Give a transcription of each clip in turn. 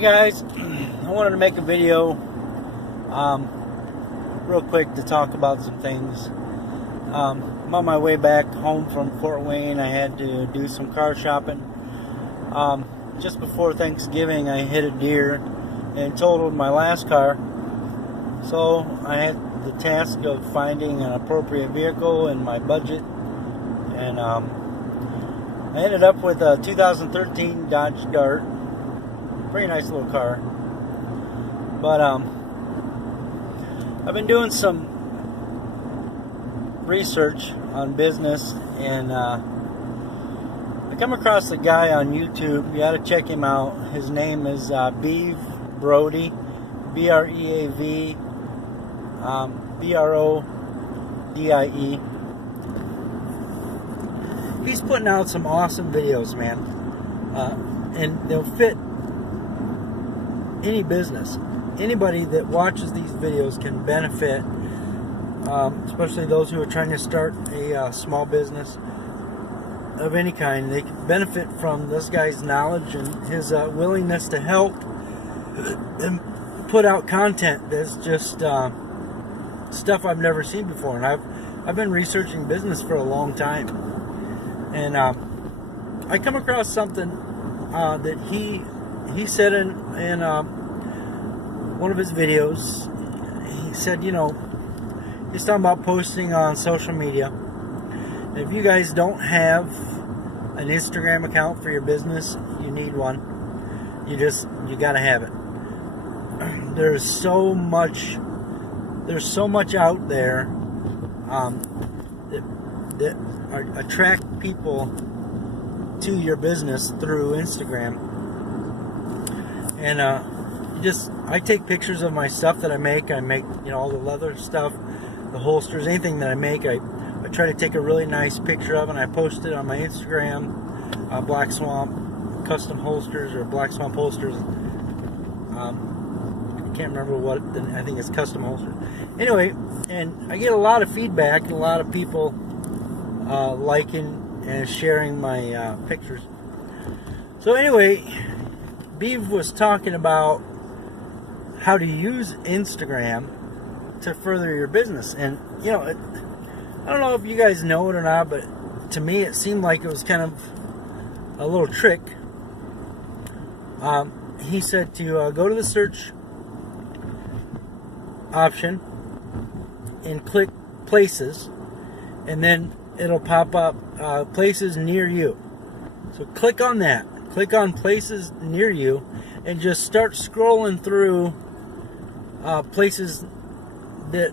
guys, I wanted to make a video real quick to talk about some things. I'm on my way back home from Fort Wayne. I had to do some car shopping. Just before Thanksgiving I hit a deer and totaled my last car, so I had the task of finding an appropriate vehicle in my budget, and I ended up with a 2013 Dodge Dart. Pretty nice little car. But I've been doing some research on business, and I come across a guy on YouTube. You got to check him out. His name is Beav Brodie, B-R-E-A-V B-R-O-D-I-E. He's putting out some awesome videos, man, and they'll fit any business. Anybody that watches these videos can benefit, especially those who are trying to start a small business of any kind. They can benefit from this guy's knowledge and his willingness to help and put out content that's just stuff I've never seen before. And I've been researching business for a long time, and I come across something that he said in one of his videos. He said, you know, he's talking about posting on social media. If you guys don't have an Instagram account for your business, you need one. You got to have it. There's so much out there that attract people to your business through Instagram. And I take pictures of my stuff that I make. I make, you know, all the leather stuff, the holsters, anything that I make. I try to take a really nice picture of it, and I post it on my Instagram, Black Swamp Custom Holsters, or Black Swamp Holsters. I can't remember what, I think it's Custom Holsters. Anyway, and I get a lot of feedback, a lot of people liking and sharing my pictures. So anyway, Beav was talking about how to use Instagram to further your business. And, you know, I don't know if you guys know it or not, but to me it seemed like it was kind of a little trick. He said to go to the search option and click places, and then it'll pop up places near you. So click on that. Click on places near you and just start scrolling through places that,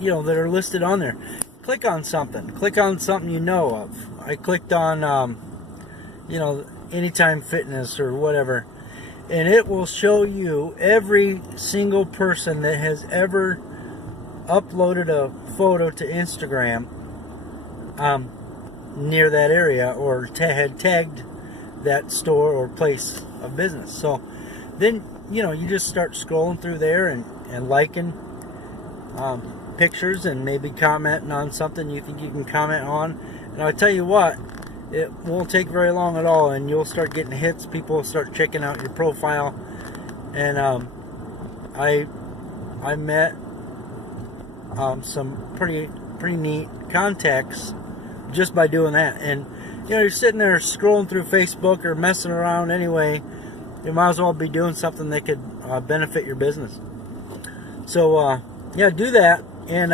you know, that are listed on there. Click on something. Click on something you know of. I clicked on, you know, Anytime Fitness or whatever, and it will show you every single person that has ever uploaded a photo to Instagram near that area, or had tagged that store or place of business. So then, you know, you just start scrolling through there and liking pictures, and maybe commenting on something you think you can comment on. And I'll tell you what, it won't take very long at all, and you'll start getting hits. People will start checking out your profile. And I met some pretty neat contacts just by doing that. And you know, you're sitting there scrolling through Facebook or messing around anyway, you might as well be doing something that could benefit your business. So yeah, do that. And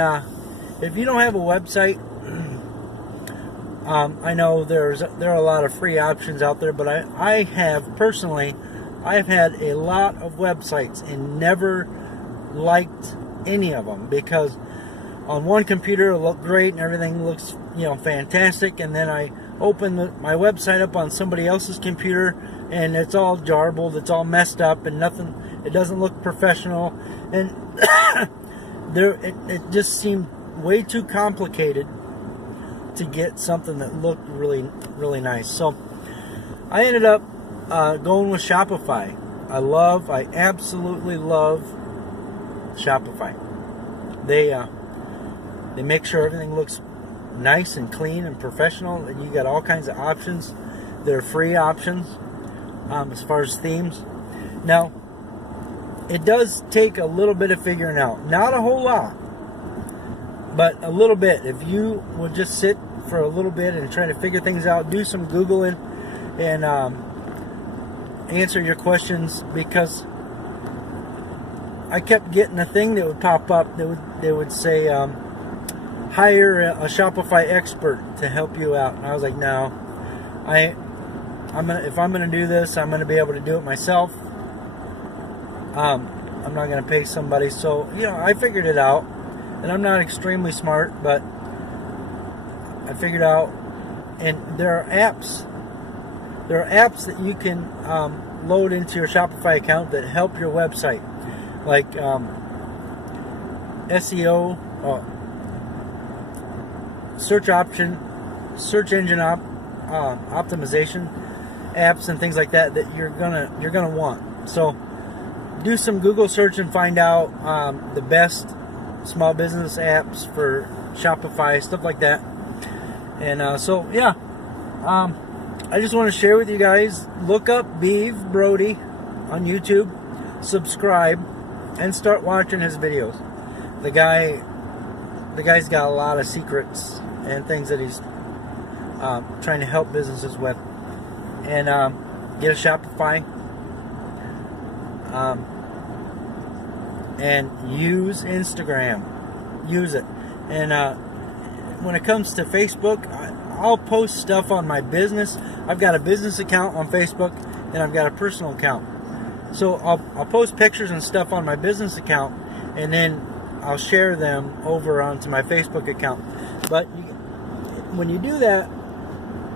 if you don't have a website, I know there are a lot of free options out there, but I have personally, I've had a lot of websites and never liked any of them, because on one computer it looked great and everything looks, you know, fantastic, and then I open my website up on somebody else's computer and it's all jarbled, it's all messed up, and nothing, it doesn't look professional, and it just seemed way too complicated to get something that looked really, really nice. So I ended up going with Shopify. I absolutely love Shopify. They make sure everything looks nice and clean and professional, and you got all kinds of options. They're free options as far as themes. Now, it does take a little bit of figuring out. Not a whole lot, but a little bit. If you would just sit for a little bit and try to figure things out, do some Googling, and answer your questions, because I kept getting a thing that would pop up that would say, hire a Shopify expert to help you out. And I was like, no, if I'm gonna do this, I'm gonna be able to do it myself. I'm not gonna pay somebody. So, you know, I figured it out, and I'm not extremely smart, but I figured out. And there are apps that you can load into your Shopify account that help your website, like SEO, search engine optimization apps and things like that you're gonna want. So do some Google search and find out the best small business apps for Shopify, stuff like that. And so yeah, I just want to share with you guys. Look up Beav Brodie on YouTube, subscribe, and start watching his videos. The guy's got a lot of secrets and things that he's trying to help businesses with. And get a Shopify, and use Instagram. Use it. And when it comes to Facebook, I'll post stuff on my business. I've got a business account on Facebook, and I've got a personal account. So I'll post pictures and stuff on my business account, and then I'll share them over onto my Facebook account. But when you do that,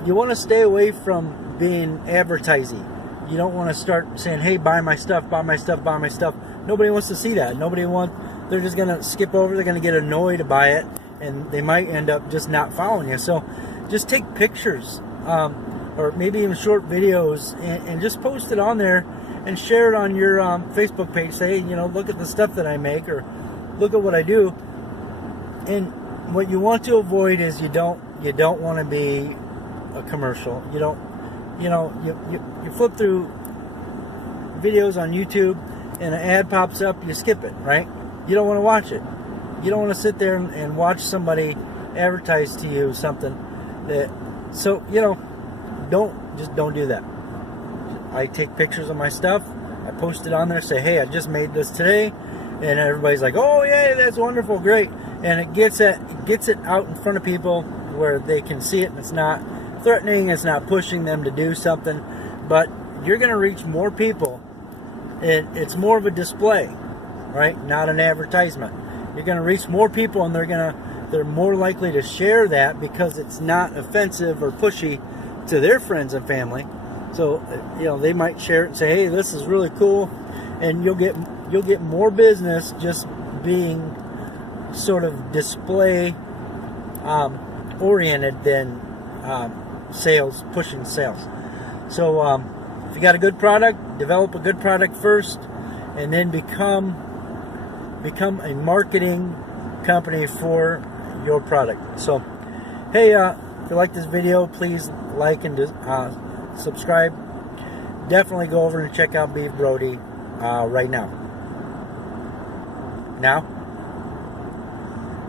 you want to stay away from being advertising. You don't want to start saying, hey, buy my stuff, buy my stuff, buy my stuff. Nobody wants to see that. They're just going to skip over. They're going to get annoyed by it, and they might end up just not following you. So just take pictures, or maybe even short videos, and just post it on there and share it on your Facebook page. Say, hey, look at the stuff that I make, or look at what I do. And what you want to avoid is you don't want to be a commercial. You flip through videos on YouTube and an ad pops up, you skip it, right? You don't want to watch it. You don't want to sit there and watch somebody advertise to you something that, so, don't do that. I take pictures of my stuff, I post it on there, say, hey, I just made this today, and everybody's like, oh yeah, that's wonderful, great. And it gets it out in front of people where they can see it, and it's not threatening, it's not pushing them to do something, but you're going to reach more people. It's more of a display, right? Not an advertisement. You're going to reach more people, and they're more likely to share that because it's not offensive or pushy to their friends and family. So they might share it and say, hey, this is really cool, and you'll get more business just being sort of display oriented than sales, pushing sales. So if you got a good product, develop a good product first, and then become a marketing company for your product. So hey, if you like this video, please like and subscribe. Definitely go over and check out Beav Brodie right now.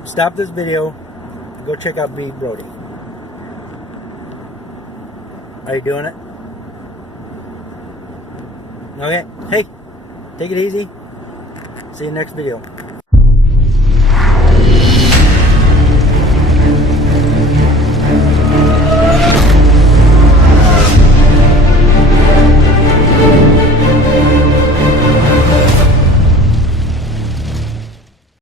Stop this video, go check out Beav Brodie. Are you doing it? Okay. Hey, take it easy. See you next video.